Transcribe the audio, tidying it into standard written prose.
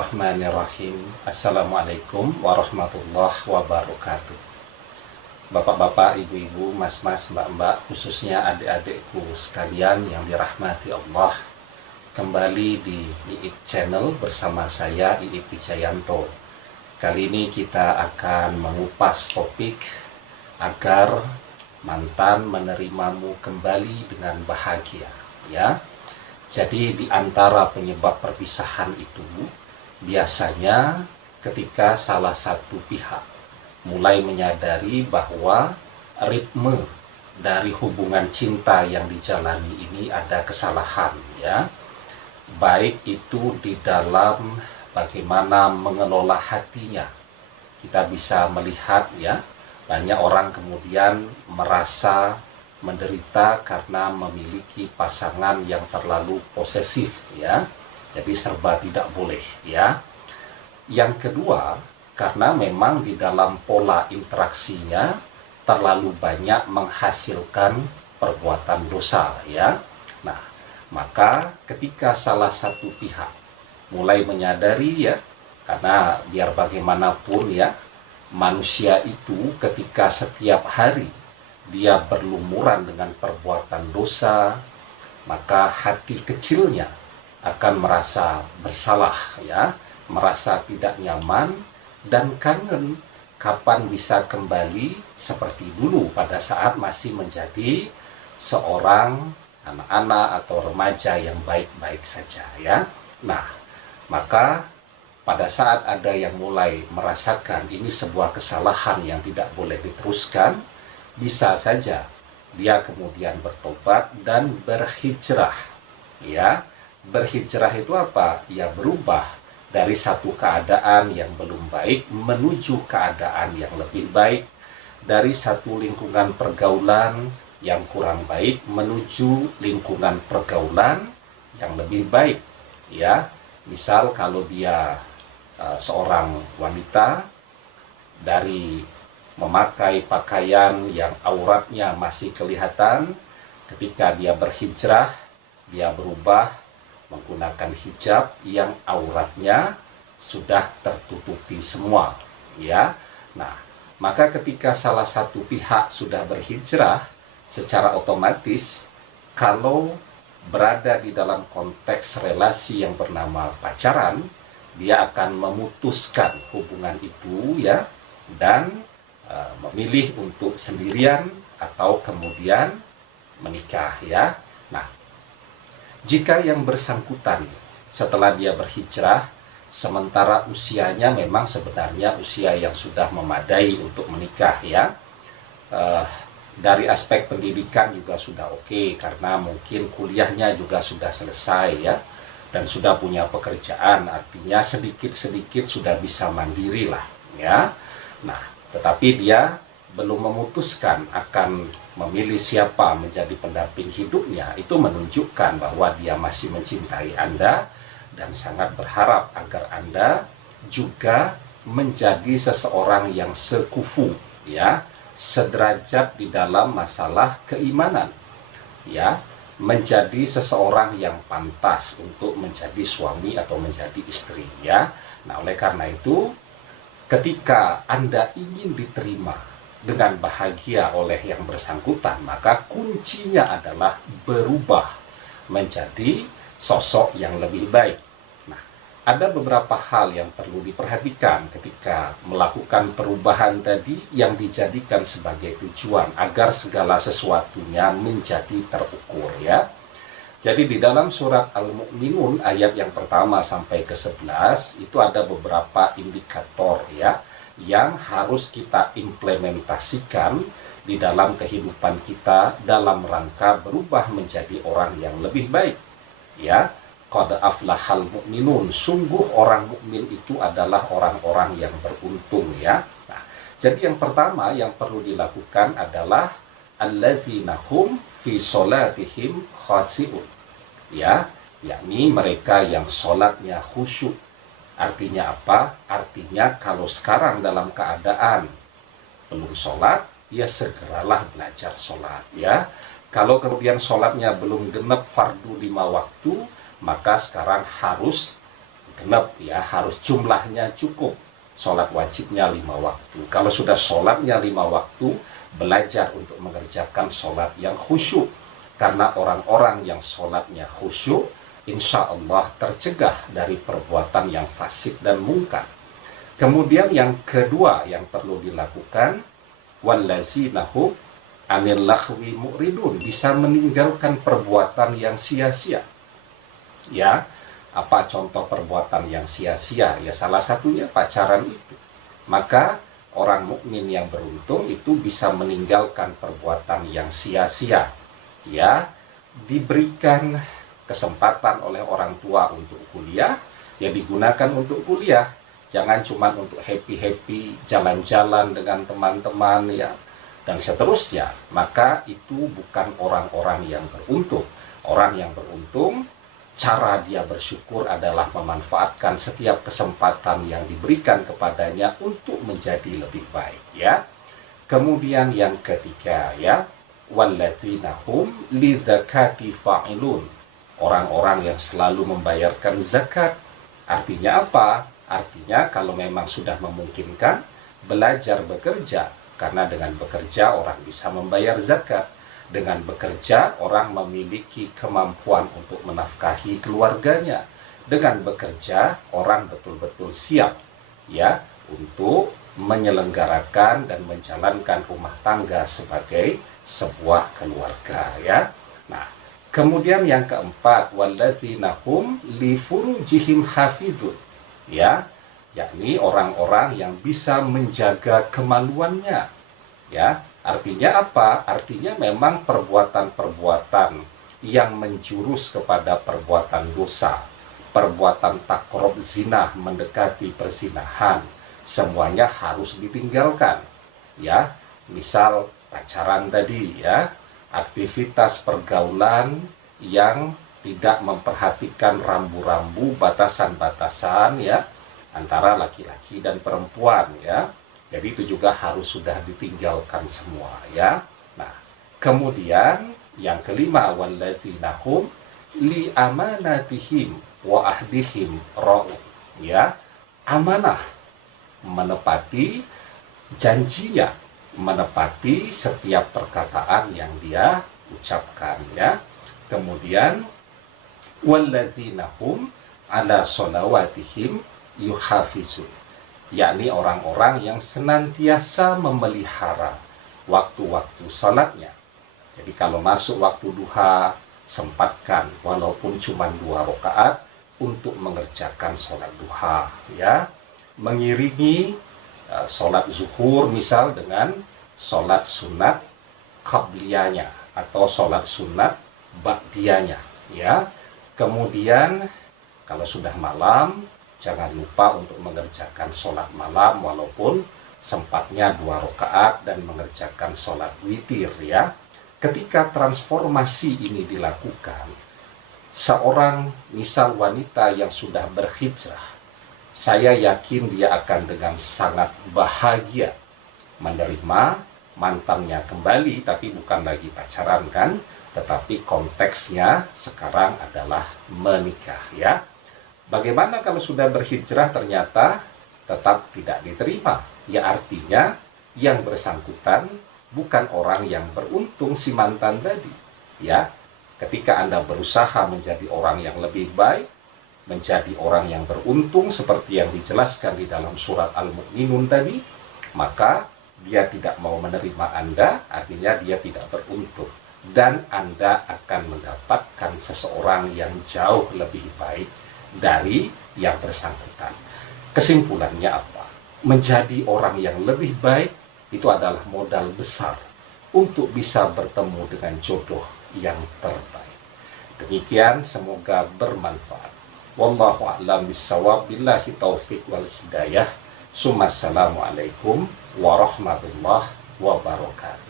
Bismillahirrahmanirrahim. Assalamualaikum warahmatullahi wabarakatuh. Bapak-bapak, ibu-ibu, mas-mas, mbak-mbak, khususnya adik-adikku sekalian yang dirahmati Allah. Kembali di IIP Channel bersama saya, IIP Wijayanto. Kali ini kita akan mengupas topik agar mantan menerimamu kembali dengan bahagia, ya. Jadi di antara penyebab perpisahan itu biasanya ketika salah satu pihak mulai menyadari bahwa ritme dari hubungan cinta yang dijalani ini ada kesalahan, ya. Baik itu di dalam bagaimana mengelola hatinya. Kita bisa melihat, ya, banyak orang kemudian merasa menderita karena memiliki pasangan yang terlalu posesif, ya. Jadi serba tidak boleh, ya. Yang kedua, karena memang di dalam pola interaksinya terlalu banyak menghasilkan perbuatan dosa, ya. Nah, maka ketika salah satu pihak mulai menyadari, ya, karena biar bagaimanapun, ya, manusia itu ketika setiap hari dia berlumuran dengan perbuatan dosa, maka hati kecilnya akan merasa bersalah, ya, merasa tidak nyaman dan kangen kapan bisa kembali seperti dulu pada saat masih menjadi seorang anak-anak atau remaja yang baik-baik saja, ya. Nah, maka pada saat ada yang mulai merasakan ini sebuah kesalahan yang tidak boleh diteruskan, bisa saja dia kemudian bertobat dan berhijrah, ya. Berhijrah itu apa? Ya, berubah dari satu keadaan yang belum baik menuju keadaan yang lebih baik, dari satu lingkungan pergaulan yang kurang baik menuju lingkungan pergaulan yang lebih baik, ya. Misal kalau dia seorang wanita, dari memakai pakaian yang auratnya masih kelihatan, ketika dia berhijrah, dia berubah menggunakan hijab yang auratnya sudah tertutupi semua, ya. Nah, maka ketika salah satu pihak sudah berhijrah, secara otomatis kalau berada di dalam konteks relasi yang bernama pacaran, dia akan memutuskan hubungan itu, ya, dan memilih untuk sendirian atau kemudian menikah, ya. Nah, jika yang bersangkutan setelah dia berhijrah, sementara usianya memang sebenarnya usia yang sudah memadai untuk menikah, ya, dari aspek pendidikan juga sudah oke, karena mungkin kuliahnya juga sudah selesai, ya, dan sudah punya pekerjaan, artinya sedikit-sedikit sudah bisa mandiri lah, ya. Nah, tetapi dia belum memutuskan akan memilih siapa menjadi pendamping hidupnya. Itu menunjukkan bahwa dia masih mencintai Anda dan sangat berharap agar Anda juga menjadi seseorang yang sekufu, ya, sederajat di dalam masalah keimanan, ya, menjadi seseorang yang pantas untuk menjadi suami atau menjadi istri, ya. Nah, oleh karena itu, ketika Anda ingin diterima dengan bahagia oleh yang bersangkutan, maka kuncinya adalah berubah menjadi sosok yang lebih baik. Nah, ada beberapa hal yang perlu diperhatikan ketika melakukan perubahan tadi yang dijadikan sebagai tujuan agar segala sesuatunya menjadi terukur, ya. Jadi di dalam surat Al-Mu'minun ayat yang pertama sampai ke-11 itu ada beberapa indikator, ya, yang harus kita implementasikan di dalam kehidupan kita dalam rangka berubah menjadi orang yang lebih baik, ya. Qad aflahal mu'minun, sungguh orang mukmin itu adalah orang-orang yang beruntung, ya. Nah, jadi yang pertama yang perlu dilakukan adalah allazina hum fi sholatihim khashi'un, ya, yakni mereka yang sholatnya khusyuk. Artinya apa? Artinya kalau sekarang dalam keadaan belum sholat, ya segeralah belajar sholat, ya. Kalau kemudian sholatnya belum genap fardu 5 waktu, maka sekarang harus genap ya, harus jumlahnya cukup. Sholat wajibnya 5 waktu. Kalau sudah sholatnya 5 waktu, belajar untuk mengerjakan sholat yang khusyuk. Karena orang-orang yang sholatnya khusyuk, insya Allah tercegah dari perbuatan yang fasik dan mungkar. Kemudian yang kedua yang perlu dilakukan, wallazinahum anil laghwi mu'ridun, bisa meninggalkan perbuatan yang sia-sia. Ya, apa contoh perbuatan yang sia-sia? Ya salah satunya pacaran itu. Maka orang mukmin yang beruntung itu bisa meninggalkan perbuatan yang sia-sia. Ya, diberikan kesempatan oleh orang tua untuk kuliah, ya digunakan untuk kuliah. Jangan cuma untuk happy-happy, jalan-jalan dengan teman-teman ya, dan seterusnya. Maka itu bukan orang-orang yang beruntung. Orang yang beruntung, cara dia bersyukur adalah memanfaatkan setiap kesempatan yang diberikan kepadanya untuk menjadi lebih baik ya. Kemudian yang ketiga ya, walladzina hum lidzakati fa'ilun, orang-orang yang selalu membayarkan zakat. Artinya apa? Artinya kalau memang sudah memungkinkan, belajar bekerja, karena dengan bekerja orang bisa membayar zakat. Dengan bekerja orang memiliki kemampuan untuk menafkahi keluarganya. Dengan bekerja orang betul-betul siap ya untuk menyelenggarakan dan menjalankan rumah tangga sebagai sebuah keluarga ya. Nah, kemudian yang keempat, walladzina hum li furujihim hafizun ya, yakni orang-orang yang bisa menjaga kemaluannya ya. Artinya apa? Artinya memang perbuatan-perbuatan yang menjurus kepada perbuatan dosa, perbuatan takrub zina, mendekati perzinahan, semuanya harus ditinggalkan ya. Misal pacaran tadi ya, aktivitas pergaulan yang tidak memperhatikan rambu-rambu, batasan-batasan ya antara laki-laki dan perempuan ya. Jadi itu juga harus sudah ditinggalkan semua ya. Nah, kemudian yang kelima, walladzina hum li amanatihim wa ahdihim ra'un ya. Amanah, menepati janjinya, menepati setiap perkataan yang dia ucapkan ya. Kemudian walladzina hum ala sholawatihim yuhafizun, yakni orang-orang yang senantiasa memelihara waktu-waktu salatnya. Jadi kalau masuk waktu duha, sempatkan walaupun cuma 2 rakaat untuk mengerjakan sholat duha ya. Mengiringi sholat zuhur misal dengan sholat sunat qabliyanya atau sholat sunat ba'diyanya ya. Kemudian kalau sudah malam, jangan lupa untuk mengerjakan sholat malam walaupun sempatnya 2 rakaat dan mengerjakan sholat witir ya. Ketika transformasi ini dilakukan, seorang misal wanita yang sudah berhijrah, saya yakin dia akan dengan sangat bahagia menerima mantannya kembali, tapi bukan lagi pacaran kan, tetapi konteksnya sekarang adalah menikah ya. Bagaimana kalau sudah berhijrah ternyata tetap tidak diterima? Ya artinya yang bersangkutan bukan orang yang beruntung si mantan tadi ya. Ketika Anda berusaha menjadi orang yang lebih baik, menjadi orang yang beruntung seperti yang dijelaskan di dalam surat Al-Mu'minun tadi, maka dia tidak mau menerima Anda, artinya dia tidak beruntung. Dan Anda akan mendapatkan seseorang yang jauh lebih baik dari yang bersangkutan. Kesimpulannya apa? Menjadi orang yang lebih baik itu adalah modal besar untuk bisa bertemu dengan jodoh yang terbaik. Demikian, semoga bermanfaat. Wallahu a'lam bishawab, billahi taufiq wal hidayah. Assalamualaikum warahmatullahi wabarakatuh.